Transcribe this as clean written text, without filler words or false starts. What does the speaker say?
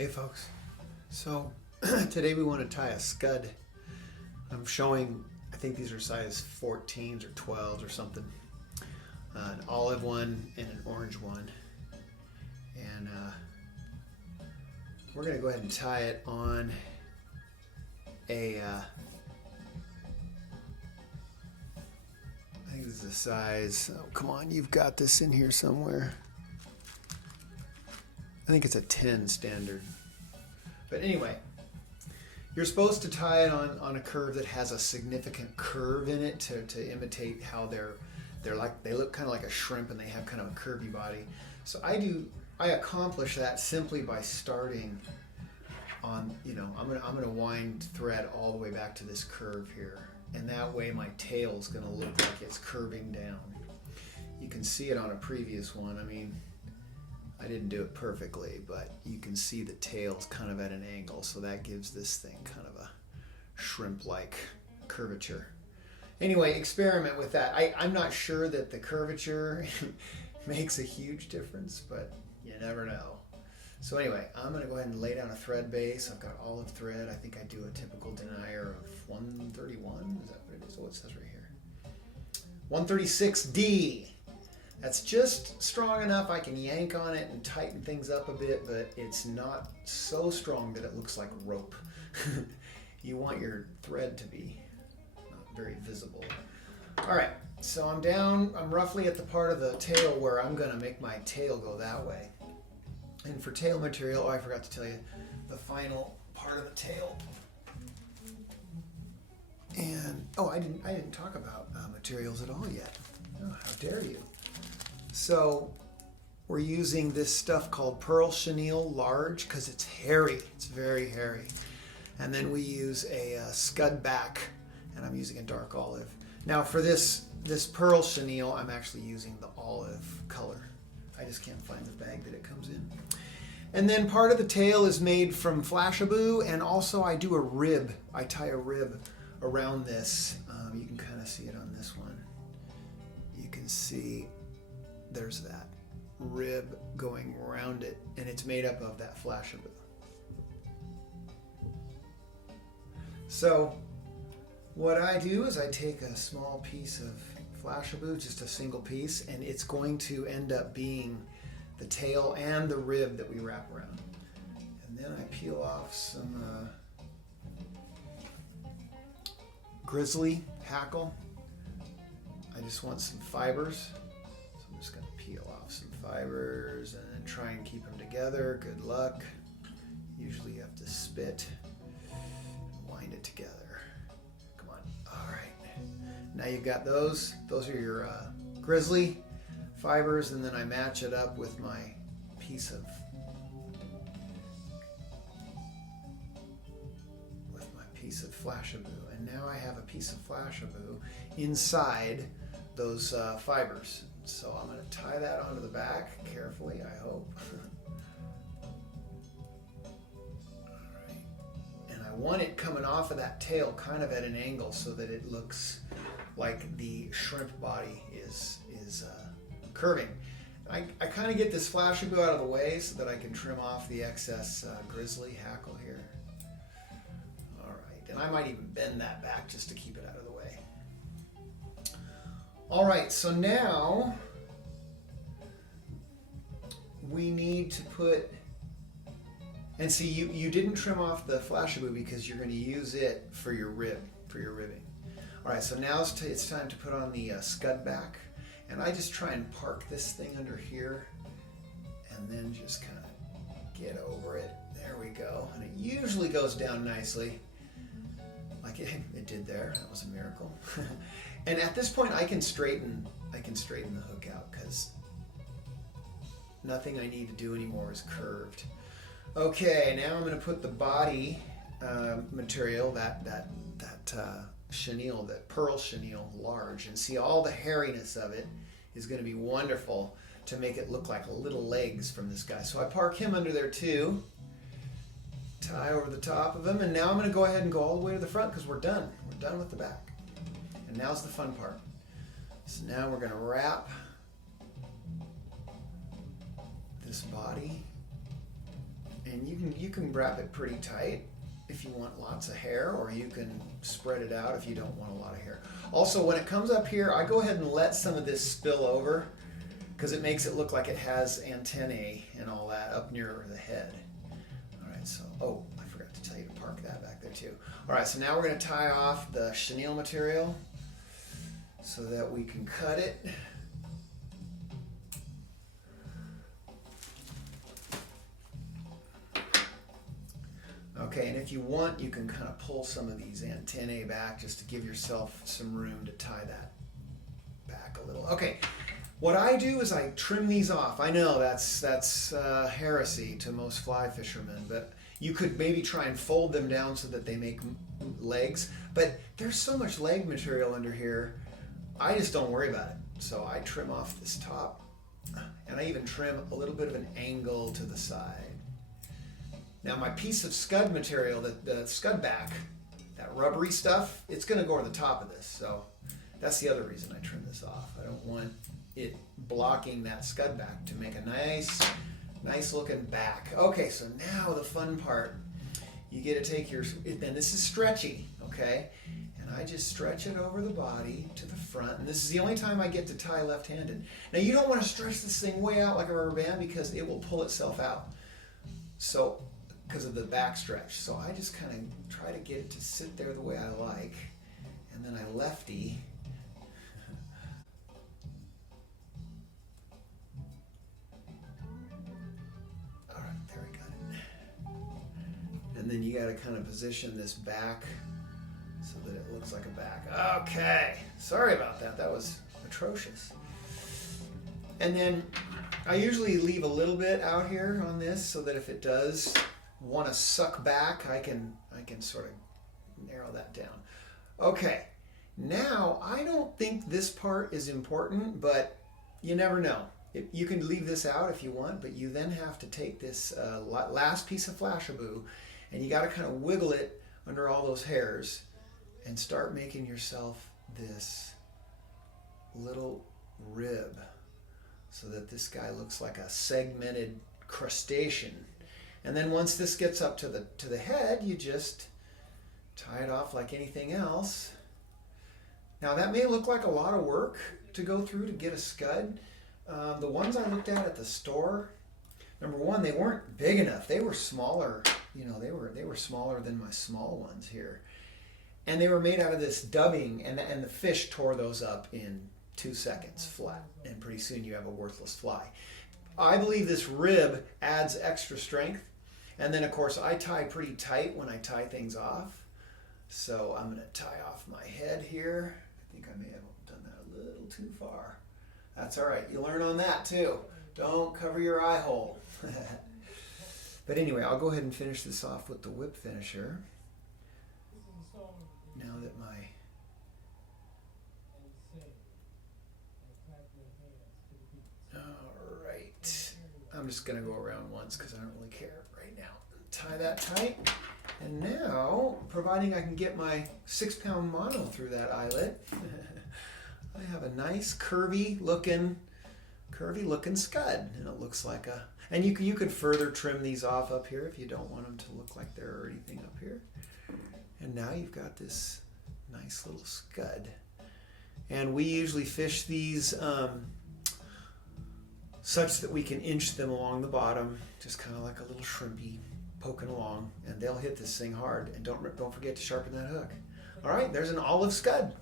Hey folks, so today we want to tie a scud. I'm showing, I think these are size 14s or 12s or something. An olive one and an orange one. And we're going to go ahead and tie it on a, I think this is a size, oh come on, you've got this in here somewhere. I think it's a 10 standard. But anyway, you're supposed to tie it on a curve that has a significant curve in it to imitate how they look kind of like a shrimp and they have kind of a curvy body. So I accomplish that simply by starting on, I'm gonna wind thread all the way back to this curve here. And that way my tail's gonna look like it's curving down. You can see it on a previous one. I mean, I didn't do it perfectly, but you can see the tail's kind of at an angle, so that gives this thing kind of a shrimp-like curvature. Anyway, experiment with that. I'm not sure that the curvature makes a huge difference, but you never know. So anyway, I'm going to go ahead and lay down a thread base. I've got olive thread. I think I do a typical denier of 131. Is that what it is? Oh, it says right here. 136D. That's just strong enough I can yank on it and tighten things up a bit, but it's not so strong that it looks like rope. You want your thread to be not very visible. All right, so I'm roughly at the part of the tail where I'm gonna make my tail go that way. And for tail material, I forgot to tell you, the final part of the tail. And, I didn't talk about materials at all yet. Oh, how dare you. So we're using this stuff called pearl chenille large because it's hairy. It's very hairy. And then we use a scud back, and I'm using a dark olive. Now for this pearl chenille, I'm actually using the olive color. I just can't find the bag that it comes in. And then part of the tail is made from flashabou, and also I do a rib. I tie a rib around this. You can kind of see it on this one. You can see there's that rib going around it, and it's made up of that flashabou. So what I do is I take a small piece of flashabou, just a single piece, and it's going to end up being the tail and the rib that we wrap around. And then I peel off some grizzly hackle. I just want some fibers. I'm just going to peel off some fibers and then try and keep them together. Good luck. Usually you have to spit and wind it together. Come on. All right. Now you've got those. Those are your grizzly fibers, and then I match it up with my piece of flashabou. And now I have a piece of flashabou inside those fibers. So I'm going to tie that onto the back carefully, I hope. All right. And I want it coming off of that tail kind of at an angle so that it looks like the shrimp body is curving. I kind of get this flashabou out of the way so that I can trim off the excess grizzly hackle here. All right, and I might even bend that back just to keep it out of the way. All right, so now we need to put, and see, you didn't trim off the flashabou because you're going to use it for your ribbing. All right, so now it's time to put on the scud back, and I just try and park this thing under here, and then just kind of get over it. There we go, and it usually goes down nicely, like it did there. That was a miracle. And at this point, I can straighten the hook out because nothing I need to do anymore is curved. Okay, now I'm going to put the body material, that chenille, that pearl chenille large, and see all the hairiness of it is going to be wonderful to make it look like little legs from this guy. So I park him under there too, tie over the top of him, and now I'm going to go ahead and go all the way to the front because we're done. We're done with the back. And now's the fun part. So now we're going to wrap this body And you can wrap it pretty tight if you want lots of hair, or you can spread it out if you don't want a lot of hair. Also, when it comes up here, I go ahead and let some of this spill over because it makes it look like it has antennae and all that up near the head. All right, so, oh, I forgot to tell you to park that back there too. All right, so now we're going to tie off the chenille material so that we can cut it. Okay, and if you want, you can kind of pull some of these antennae back just to give yourself some room to tie that back a little. Okay, what I do is I trim these off. I know that's heresy to most fly fishermen, but you could maybe try and fold them down so that they make legs, but there's so much leg material under here, I just don't worry about it. So I trim off this top, and I even trim a little bit of an angle to the side. Now my piece of Scud material, the Scud back, that rubbery stuff, it's going to go over the top of this. So that's the other reason I trim this off. I don't want it blocking that Scud back to make a nice looking back. Okay, so now the fun part. You get to take your, and this is stretchy, okay? And I just stretch it over the body to the front. And this is the only time I get to tie left-handed. Now you don't want to stretch this thing way out like a rubber band because it will pull itself out. So, because of the back stretch. So I just kind of try to get it to sit there the way I like. And then I lefty. All right, there we got it. And then you got to kind of position this back so that it looks like a back. Okay, sorry about that. That was atrocious. And then I usually leave a little bit out here on this so that if it does want to suck back, I can sort of narrow that down. Okay, now I don't think this part is important, but you never know. You can leave this out if you want, but you then have to take this last piece of flashabou and you got to kind of wiggle it under all those hairs and start making yourself this little rib so that this guy looks like a segmented crustacean. And then once this gets up to the head, you just tie it off like anything else. Now that may look like a lot of work to go through to get a Scud. The ones I looked at the store, number one, they weren't big enough. They were smaller. You know, they were smaller than my small ones here, and they were made out of this dubbing, and the fish tore those up in 2 seconds flat, and pretty soon you have a worthless fly. I believe this rib adds extra strength. And then, of course, I tie pretty tight when I tie things off. So I'm going to tie off my head here. I think I may have done that a little too far. That's all right. You learn on that, too. Don't cover your eye hole. But anyway, I'll go ahead and finish this off with the whip finisher. Now that my... All right. I'm just going to go around once because I don't really care right now. Tie that tight. And now, providing I can get my 6-pound mono through that eyelet, I have a nice curvy looking Scud. And it looks like a, and you could further trim these off up here if you don't want them to look like they're anything up here. And now you've got this nice little Scud. And we usually fish these such that we can inch them along the bottom, just kind of like a little shrimpy poking along, and they'll hit this thing hard. And don't forget to sharpen that hook. All right, there's an olive Scud.